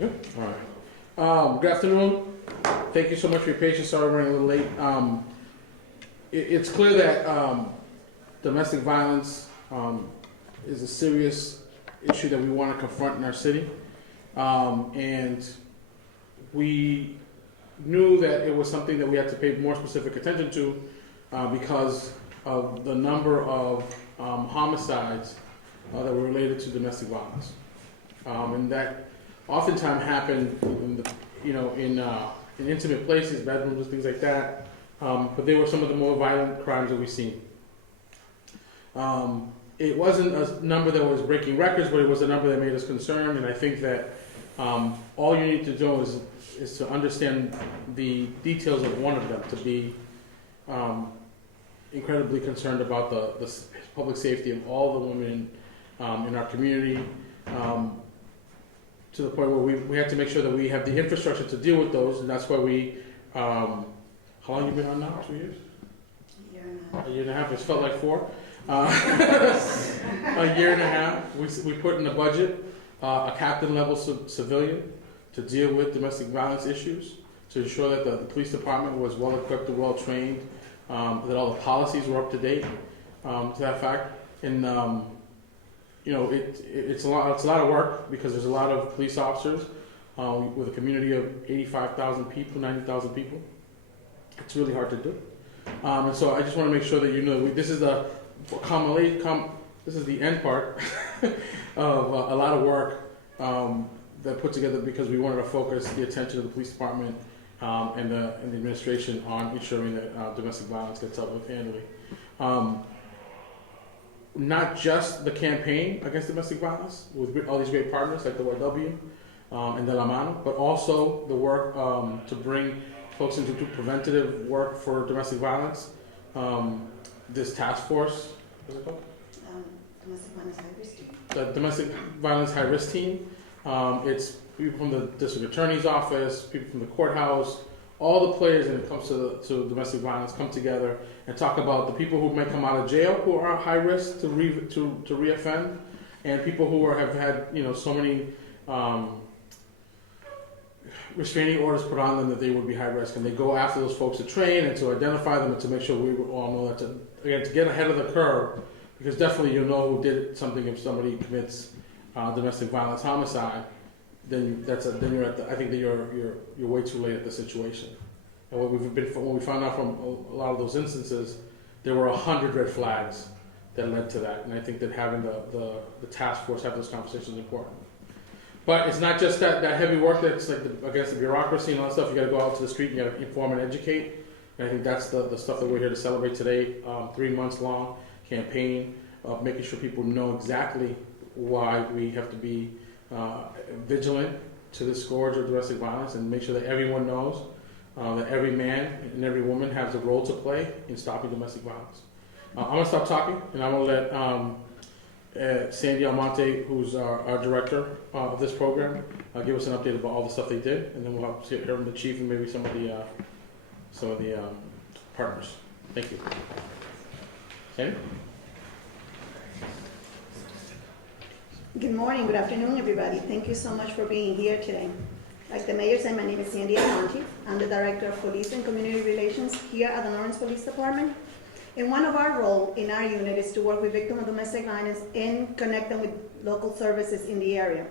Good. All right. Good afternoon. Thank you so much for your patience. Sorry we're running a little late. It's clear that domestic violence is a serious issue that we want to confront in our city. And we knew that it was something that we had to pay more specific attention to because of the number of homicides that were related to domestic violence. And that oftentimes happen in intimate places, bedrooms, things like that. But they were some of the more violent crimes that we've seen. It wasn't a number that was breaking records, but it was a number that made us concerned. And I think that all you need to do is to understand the details of one of them, to be incredibly concerned about the public safety of all the women in our community, to the point where we have to make sure that we have the infrastructure to deal with those, and that's why we, how long have you been on now? 2 years? A year and a half. It's felt like 4. A year and a half. We put in the budget a captain level civilian to deal with domestic violence issues, to ensure that the police department was well equipped and well trained, that all the policies were up to date to that fact. And it's a lot of work because there's a lot of police officers with a community of 85,000 people, 90,000 people. It's really hard to do. And so I just want to make sure that you know this is the end part of a lot of work that put together because we wanted to focus the attention of the police department and the administration on ensuring that domestic violence gets dealt with handily. Not just the campaign against domestic violence with all these great partners like the YW and De La Mano, but also the work to bring folks into preventative work for domestic violence. This task force, what's it called? Domestic Violence High Risk Team. The Domestic Violence High Risk Team. It's people from the district attorney's office, people from the courthouse, all the players when it comes to domestic violence come together and talk about the people who may come out of jail who are high risk to reoffend, and people who have had so many restraining orders put on them that they would be high risk, and they go after those folks to train and to identify them and to make sure we all know that to get ahead of the curve, because definitely you'll know who did something if somebody commits domestic violence homicide. Then I think that you're way too late at the situation. And what we found out from a lot of those instances, there were 100 red flags that led to that. And I think that having the task force have those conversations is important. But it's not just that heavy work that's like against the bureaucracy and all that stuff. You got to go out to the street and you got to inform and educate. And I think that's the stuff that we're here to celebrate today. 3 months long campaign of making sure people know exactly why we have to be vigilant to the scourge of domestic violence, and make sure that everyone knows that every man and every woman has a role to play in stopping domestic violence. I'm going to stop talking, and I'm going to let Sandy Almonte, who's our director of this program, give us an update about all the stuff they did, and then we'll have hear from the chief and maybe some of the partners. Thank you. Sandy? Good morning, good afternoon, everybody. Thank you so much for being here today. Like the mayor said, my name is Sandy Almonte. I'm the Director of Police and Community Relations here at the Lawrence Police Department. And one of our roles in our unit is to work with victims of domestic violence and connect them with local services in the area.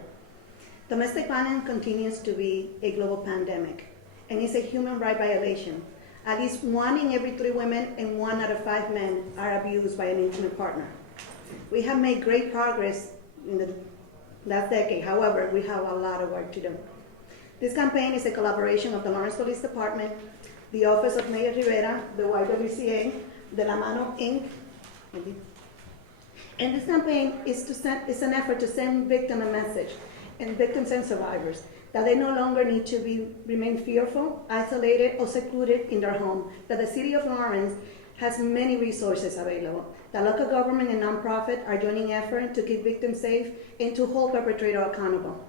Domestic violence continues to be a global pandemic, and it's a human right violation. At least 1 in every 3 women and 1 out of 5 men are abused by an intimate partner. We have made great progress in the last decade. However, we have a lot of work to do. This campaign is a collaboration of the Lawrence Police Department, the Office of Mayor Rivera, the YWCA, De La Mano Inc. And this campaign is an effort to send victims a message, and victims and survivors, that they no longer need to remain fearful, isolated, or secluded in their home, that the city of Lawrence has many resources available. The local government and nonprofit are joining effort to keep victims safe and to hold perpetrators accountable.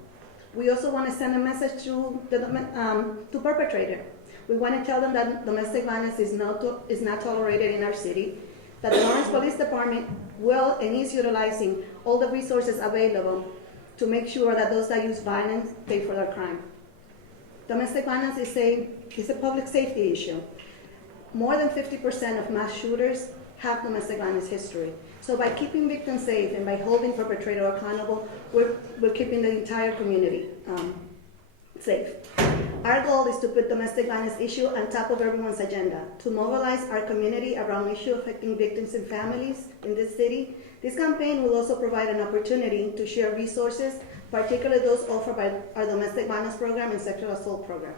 We also want to send a message to perpetrators. We want to tell them that domestic violence is not tolerated in our city, that the Lawrence Police Department will and is utilizing all the resources available to make sure that those that use violence pay for their crime. Domestic violence is a public safety issue. More than 50% of mass shooters have domestic violence history. So by keeping victims safe and by holding perpetrator accountable, we're keeping the entire community safe. Our goal is to put domestic violence issue on top of everyone's agenda, to mobilize our community around issues affecting victims and families in this city. This campaign will also provide an opportunity to share resources, particularly those offered by our domestic violence program and sexual assault program.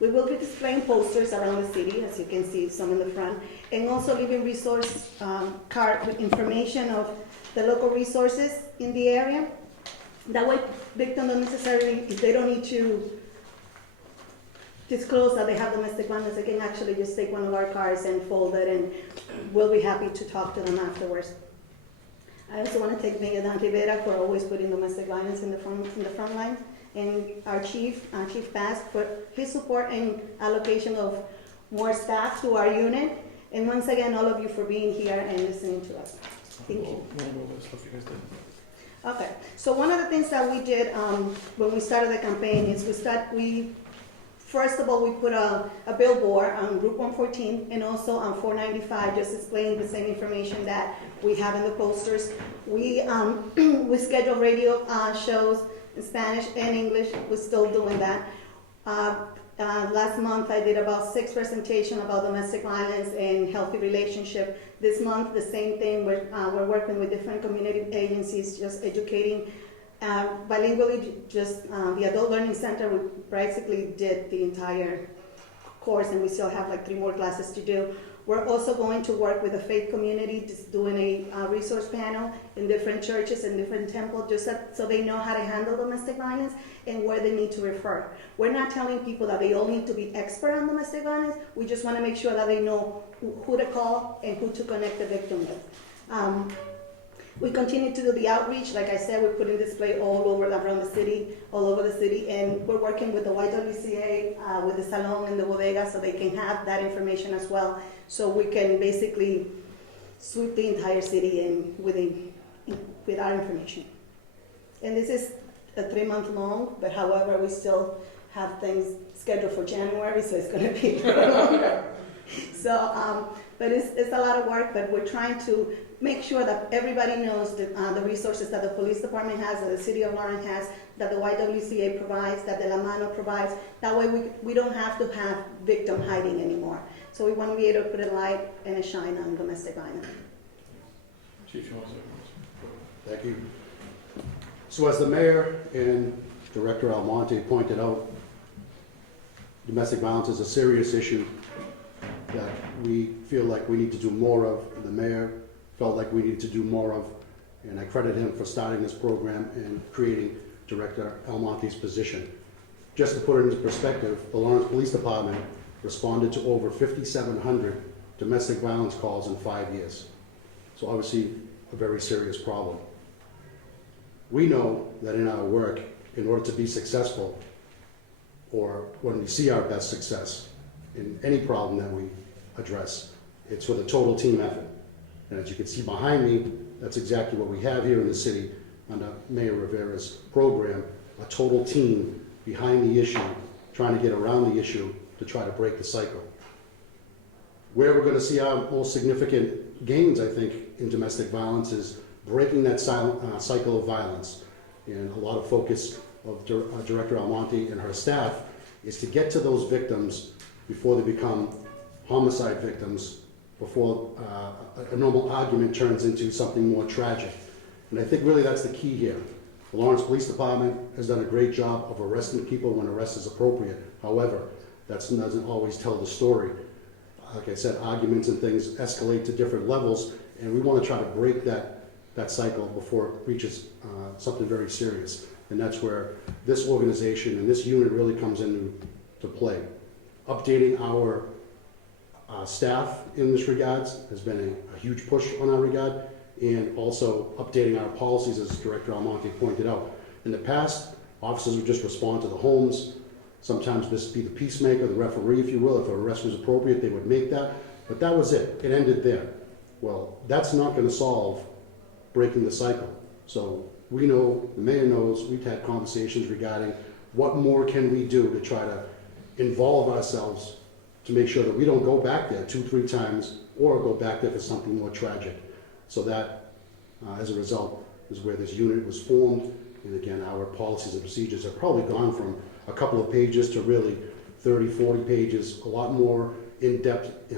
We will be displaying posters around the city, as you can see some in the front, and also leaving resource card with information of the local resources in the area. That way, victims don't necessarily, if they don't need to disclose that they have domestic violence, they can actually just take one of our cards and fold it, and we'll be happy to talk to them afterwards. I also want to thank Mayor Dan Rivera for always putting domestic violence in the front line, and our Chief Bass, for his support and allocation of more staff to our unit. And once again, all of you for being here and listening to us. Thank you. Okay, so one of the things that we did when we started the campaign is first of all, we put a billboard on Route 114 and also on 495, just displaying the same information that we have in the posters. We schedule radio shows in Spanish and English. We're still doing that. Last month, I did about 6 presentations about domestic violence and healthy relationship. This month, the same thing. We're working with different community agencies, just educating. Bilingually, just the Adult Learning Center, we basically did the entire course, and we still have like 3 more classes to do. We're also going to work with the faith community, just doing a resource panel in different churches and different temples, just so they know how to handle domestic violence and where they need to refer. We're not telling people that they all need to be expert on domestic violence. We just want to make sure that they know who to call and who to connect the victim with. We continue to do the outreach. Like I said, we're putting display all over the city, and we're working with the YWCA, with the Salon and the Bodega, so they can have that information as well. So we can basically sweep the entire city in with our information. And this is a 3-month long, but however, we still have things scheduled for January, so it's going to be a little longer. So, but it's a lot of work, but we're trying to make sure that everybody knows the resources that the police department has, that the city of Lawrence has, that the YWCA provides, that the La Mano provides. That way we don't have to have victim hiding anymore. So we want to be able to put a light and a shine on domestic violence. Chief, you want to say Thank you. So as the mayor and Director Almonte pointed out, domestic violence is a serious issue that we feel like we need to do more of, and the mayor felt like we needed to do more of, and I credit him for starting this program and creating Director Almonte's position. Just to put it into perspective, the Lawrence Police Department responded to over 5,700 domestic violence calls in 5 years. So obviously a very serious problem. We know that in our work, in order to be successful, or when we see our best success in any problem that we address, it's with a total team effort. And as you can see behind me, that's exactly what we have here in the city under Mayor Rivera's program, a total team behind the issue, trying to get around the issue to try to break the cycle. Where we're going to see our most significant gains, I think, in domestic violence is breaking that cycle of violence. And a lot of focus of Director Almonte and her staff is to get to those victims before they become homicide victims, before a normal argument turns into something more tragic. And I think really that's the key here. The Lawrence Police Department has done a great job of arresting people when arrest is appropriate. However, that doesn't always tell the story. Like I said, arguments and things escalate to different levels, and we want to try to break that cycle before it reaches something very serious. And that's where this organization and this unit really comes into play. Updating our staff in this regards has been a huge push on our regard, and also updating our policies, as Director Almonte pointed out. In the past, officers would just respond to the homes, sometimes just be the peacemaker, the referee, if you will. If an arrest was appropriate, they would make that, but that was it. It ended there. Well, that's not going to solve breaking the cycle. So we know, the mayor knows, we've had conversations regarding what more can we do to try to involve ourselves to make sure that we don't go back there 2-3 times or go back there for something more tragic. So that, as a result, is where this unit was formed. And again, our policies and procedures have probably gone from a couple of pages to really 30, 40 pages, a lot more in-depth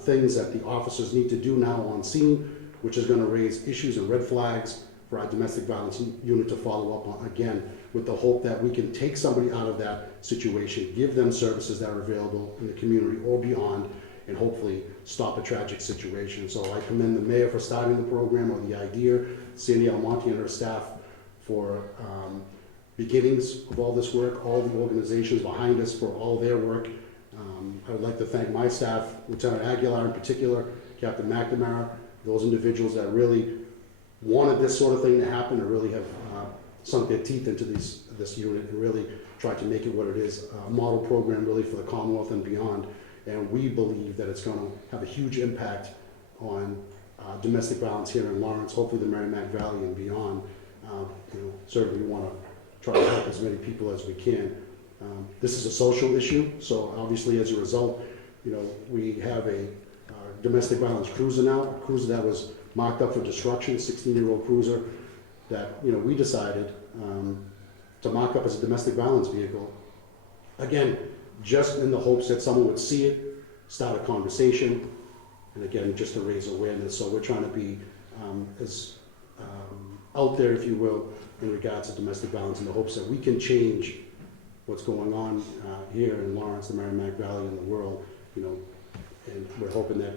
things that the officers need to do now on scene, which is going to raise issues and red flags for our domestic violence unit to follow up on, again, with the hope that we can take somebody out of that situation, give them services that are available in the community or beyond, and hopefully stop a tragic situation. So I commend the mayor for starting the program or the idea, Sandy Almonte and her staff for beginnings of all this work, all the organizations behind us for all their work. I would like to thank my staff, Lieutenant Aguilar in particular, Captain McNamara, those individuals that really wanted this sort of thing to happen and really have sunk their teeth into this unit and really tried to make it what it is, a model program really for the Commonwealth and beyond. And we believe that it's going to have a huge impact on domestic violence here in Lawrence, hopefully the Merrimack Valley and beyond. Certainly we want to try to help as many people as we can. This is a social issue, so obviously as a result, we have a domestic violence cruiser now, a cruiser that was marked up for destruction, a 16-year-old cruiser that we decided to mark up as a domestic violence vehicle. Again, just in the hopes that someone would see it, start a conversation, and again, just to raise awareness. So we're trying to be as out there, if you will, in regards to domestic violence in the hopes that we can change what's going on here in Lawrence, the Merrimack Valley, and the world, and we're hoping that,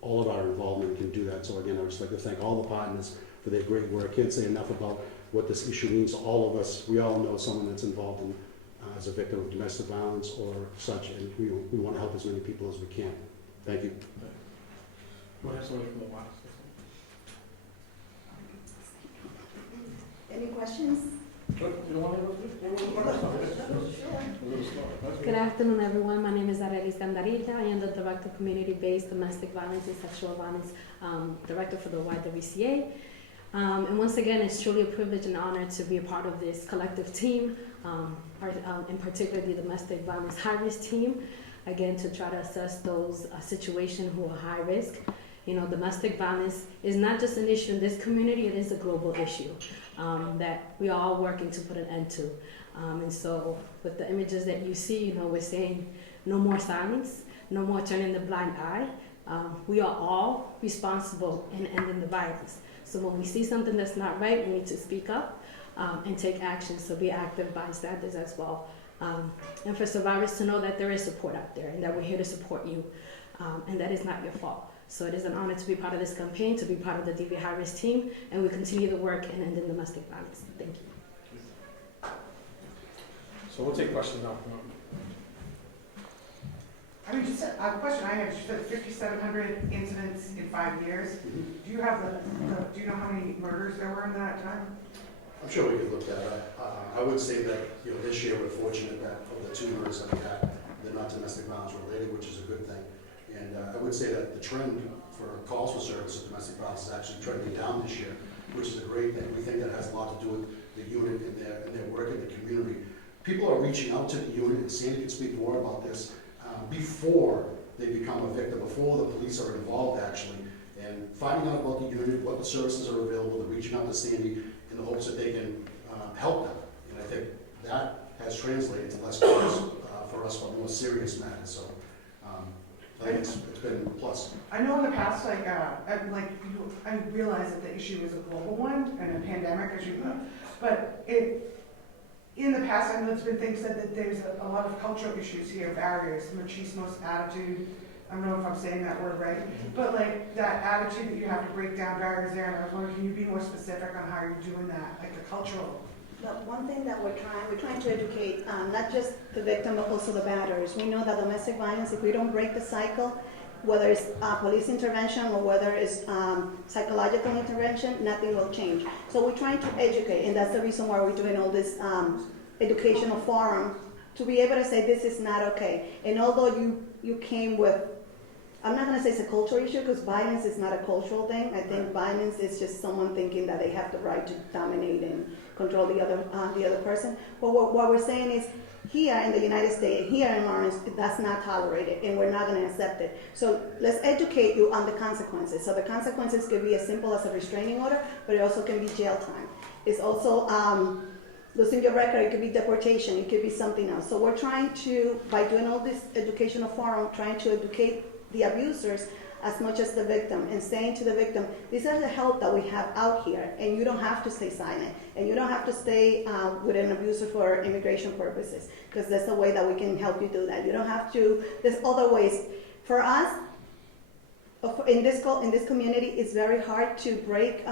all of our involvement can do that. So again, I would just like to thank all the partners for their great work. Can't say enough about what this issue means to all of us. We all know someone that's involved in as a victim of domestic violence or such, and we want to help as many people as we can. Thank you. Any questions? Good afternoon, everyone. My name is Arelis Gandarilla. I am the Director of Community-Based Domestic Violence and Sexual Violence Director for the YWCA. And once again, it's truly a privilege and honor to be a part of this collective team, in particular the Domestic Violence High-Risk Team, again, to try to assess those situations who are high risk. Domestic violence is not just an issue in this community, it is a global issue that we are all working to put an end to. And so with the images that you see, we're saying no more silence, no more turning the blind eye. We are all responsible in ending the violence. So when we see something that's not right, we need to speak up and take action. So be active bystanders as well. And for survivors to know that there is support out there and that we're here to support you and that is not your fault. So it is an honor to be part of this campaign, to be part of the DV High Risk team, and we continue the work in ending domestic violence. Thank you. So we'll take questions now. Just a question I have. You said 5,700 incidents in 5 years. Do you have do you know how many murders there were in that time? I'm sure we could look that up. I would say that this year we're fortunate that of the 2 murders that we had, they're not domestic violence related, which is a good thing. And I would say that the trend for calls for service of domestic violence is actually trending down this year, which is a great thing. We think that has a lot to do with the unit and their work in the community. People are reaching out to the unit, and Sandy can speak more about this, before they become a victim, before the police are involved actually, and finding out about the unit, what the services are available, they're reaching out to Sandy in the hopes that they can help them. And I think that has translated to less calls for us for more serious matters. So I think it's been a plus. I know in the past, I realize that the issue is a global one and a pandemic, as you know, but in the past, I know it's been things said that there's a lot of cultural issues here, barriers, machismo's attitude. I don't know if I'm saying that word right, but that attitude that you have to break down barriers there. And I was wondering, can you be more specific on how you're doing that, like the cultural? But one thing that we're trying to educate not just the victim but also the batterers. We know that domestic violence, if we don't break the cycle, whether it's police intervention or whether it's psychological intervention, nothing will change. So we're trying to educate, and that's the reason why we're doing all this educational forum, to be able to say this is not okay. And although you came with I'm not gonna say it's a cultural issue, because violence is not a cultural thing. I think violence is just someone thinking that they have the right to dominate and control the other person. But what we're saying is, here in the United States, here in Lawrence, that's not tolerated, and we're not gonna accept it. So let's educate you on the consequences. So the consequences could be as simple as a restraining order, but it also can be jail time. It's also losing your record, it could be deportation, it could be something else. So we're trying to, by doing all this educational forum, trying to educate the abusers as much as the victim, and saying to the victim, these are the help that we have out here, and you don't have to stay silent, and you don't have to stay with an abuser for immigration purposes, because that's the way that we can help you do that. You don't have to, there's other ways. For us, in this community, it's very hard to break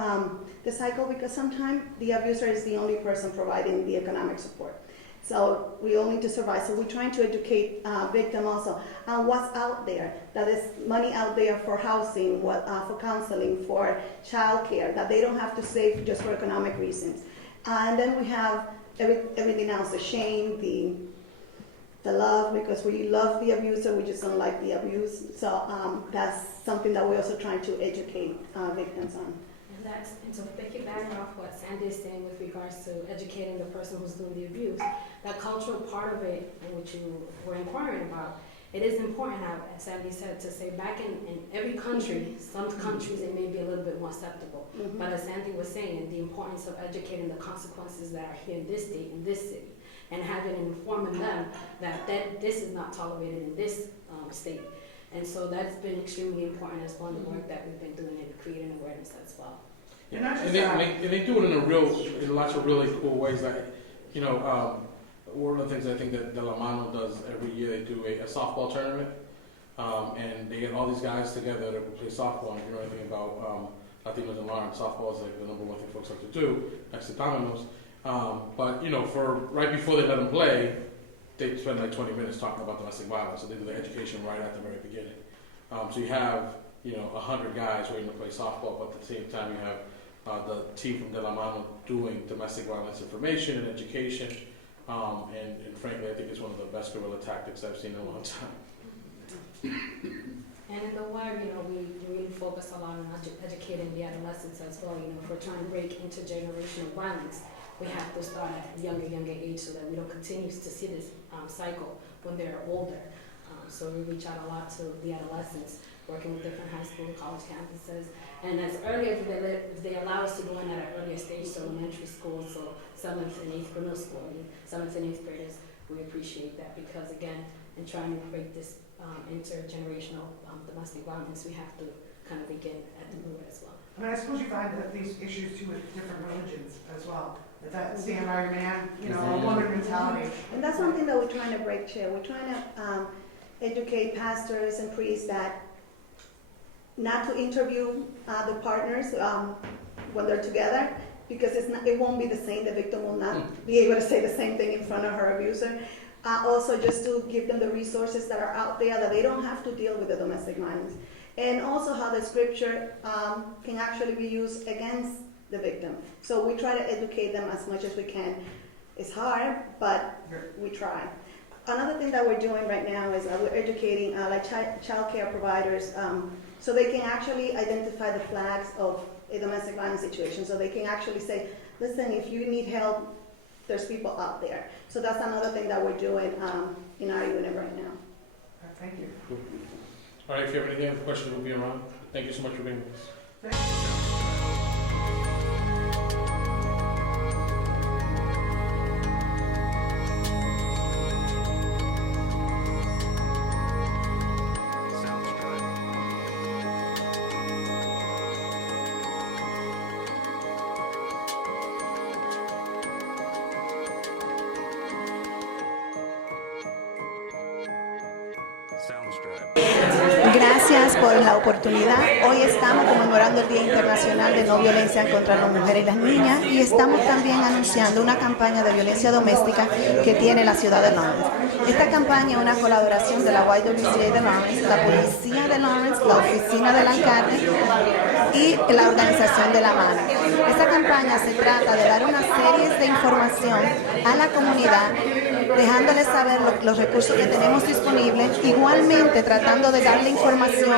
the cycle, because sometimes the abuser is the only person providing the economic support. So we all need to survive. So we're trying to educate victims also on what's out there. That is money out there for housing, for counseling, for childcare, that they don't have to save just for economic reasons. And then we have everything else, the shame, the love, because we love the abuser, we just don't like the abuse. So that's something that we're also trying to educate victims on. And to piggyback off what Sandy is saying with regards to educating the person who's doing the abuse, that cultural part of it, which you were inquiring about, it is important, as Sandy said, to say back in every country, some countries it may be a little bit more acceptable. Mm-hmm. But as Sandy was saying, the importance of educating the consequences that are here in this state, in this city, and having and informing them that this is not tolerated in this state. And so that's been extremely important as well, the work that we've been doing in creating awareness as well. Yeah. And they do it in lots of really cool ways. Like, one of the things I think that La Mano does every year, they do a softball tournament, and they get all these guys together to play softball. And if you know anything about Latinos in Lawrence, softball is like the number one thing folks like to do, next to dominoes. But for right before they let them play, they spend like 20 minutes talking about domestic violence. So they do the education right at the very beginning. So you have 100 guys waiting to play softball, but at the same time you have the team from De La Mano doing domestic violence information and education, and frankly, I think it's one of the best guerrilla tactics I've seen in a long time. And in the WIRE, we really focus a lot on educating the adolescents as well. If we're trying to break intergenerational violence, we have to start at a younger age so that we don't continue to see this cycle when they're older. So we reach out a lot to the adolescents, working with different high school and college campuses. And as early as they allow us to go in at an earlier stage, so elementary school, so 7th and 8th middle school, 7th and 8th graders, we appreciate that, because again, in trying to break this intergenerational domestic violence, we have to kind of begin at the root as well. I mean, I suppose you find that these issues too with different religions as well. That stand by your man, a woman mentality. And that's one thing that we're trying to break too. We're trying to educate pastors and priests that not to interview the partners when they're together, because it won't be the same. The victim will not be able to say the same thing in front of her abuser. Also, just to give them the resources that are out there, that they don't have to deal with the domestic violence. And also how the scripture can actually be used against the victim. So we try to educate them as much as we can. It's hard, but we try. Another thing that we're doing right now is we're educating child care providers so they can actually identify the flags of a domestic violence situation. So they can actually say, listen, if you need help, there's people out there. So that's another thing that we're doing in our unit right now. Thank you. Cool. All right, if you have any other questions, we'll be around. Thank you so much for being with us. Gracias por la oportunidad. Hoy estamos conmemorando el Día Internacional de No Violencia contra las Mujeres y las Niñas, y estamos también anunciando una campaña de violencia doméstica que tiene la ciudad de Lawrence. Esta campaña es una colaboración de la YWCA de Lawrence, la Policía de Lawrence, la Oficina del Alcalde y la Organización de La Mano. esta campaña se trata de dar una serie de información a la comunidad, dejándoles saber los recursos que tenemos disponibles, igualmente tratando de darle información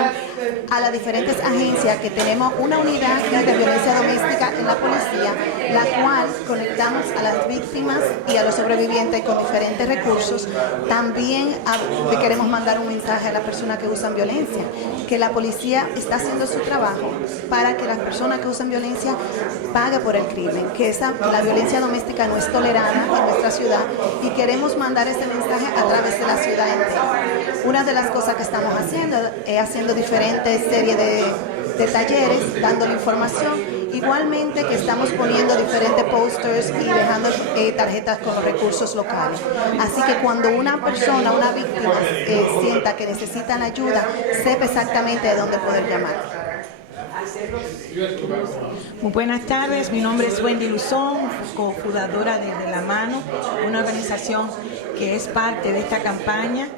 a las diferentes agencias que tenemos una unidad de violencia doméstica en la policía, la cual conectamos a las víctimas y a los sobrevivientes con diferentes recursos. También le queremos mandar un mensaje a las personas que usan violencia, que la policía está haciendo su trabajo para que las personas que usan violencia paguen por el crimen, que la violencia doméstica no es tolerada en nuestra ciudad, y queremos mandar ese mensaje a través de la ciudad entera. Una de las cosas que estamos haciendo es haciendo diferentes series de talleres, dándole información, igualmente que estamos poniendo diferentes posters y dejando tarjetas con los recursos locales. Así que cuando una persona, una víctima, sienta que necesitan ayuda, sepa exactamente de dónde poder llamar. Muy buenas tardes, mi nombre es Wendy Luzón, cofundadora de La Mano, una organización que es parte de esta campaña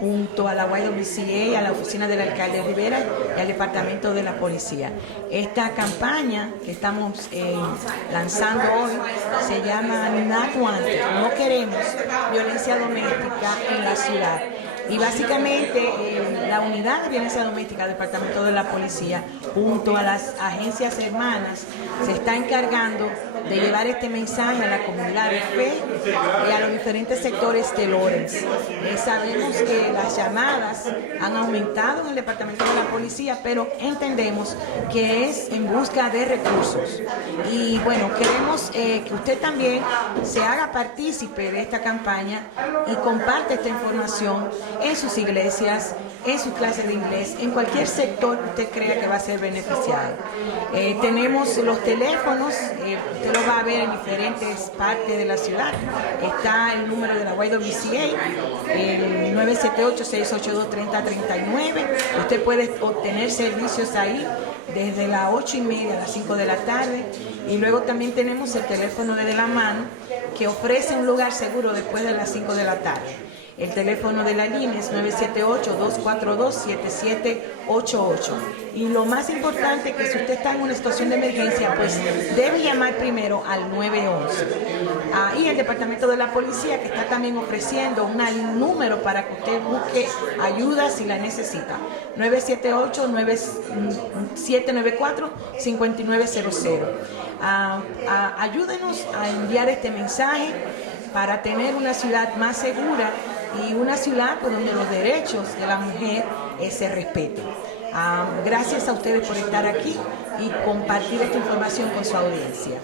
junto a la YWCA, a la oficina del alcalde Rivera y al departamento de la policía. Esta campaña que estamos lanzando hoy se llama Not Wanted, no queremos violencia doméstica en la ciudad. Y básicamente la unidad de violencia doméstica del departamento de la policía junto a las agencias hermanas se está encargando de llevar este mensaje a la comunidad de fe y a los diferentes sectores de Lawrence. Sabemos que las llamadas han aumentado en el departamento de la policía, pero entendemos que es en busca de recursos. Y bueno, queremos que usted también se haga partícipe de esta campaña y comparte esta información en sus iglesias, en sus clases de inglés, en cualquier sector que usted crea que va a ser beneficiado. Tenemos los teléfonos, usted lo va a ver en diferentes partes de la ciudad. Está el número de la YWCA, el 978-682-3039. Usted puede obtener servicios ahí desde las 8:30 a las 5 de la tarde. Y luego también tenemos el teléfono de La Mano, que ofrece un lugar seguro después de las 5 de la tarde. El teléfono de la línea es 978-242-7788. Y lo más importante es que si usted está en una situación de emergencia, pues debe llamar primero al 911. Y el departamento de la policía, que está también ofreciendo un número para que usted busque ayuda si la necesita. 978-794-5900. Ayúdenos a enviar este mensaje para tener una ciudad más segura y una ciudad donde los derechos de la mujer se respeten. Gracias a ustedes por estar aquí y compartir esta información con su audiencia.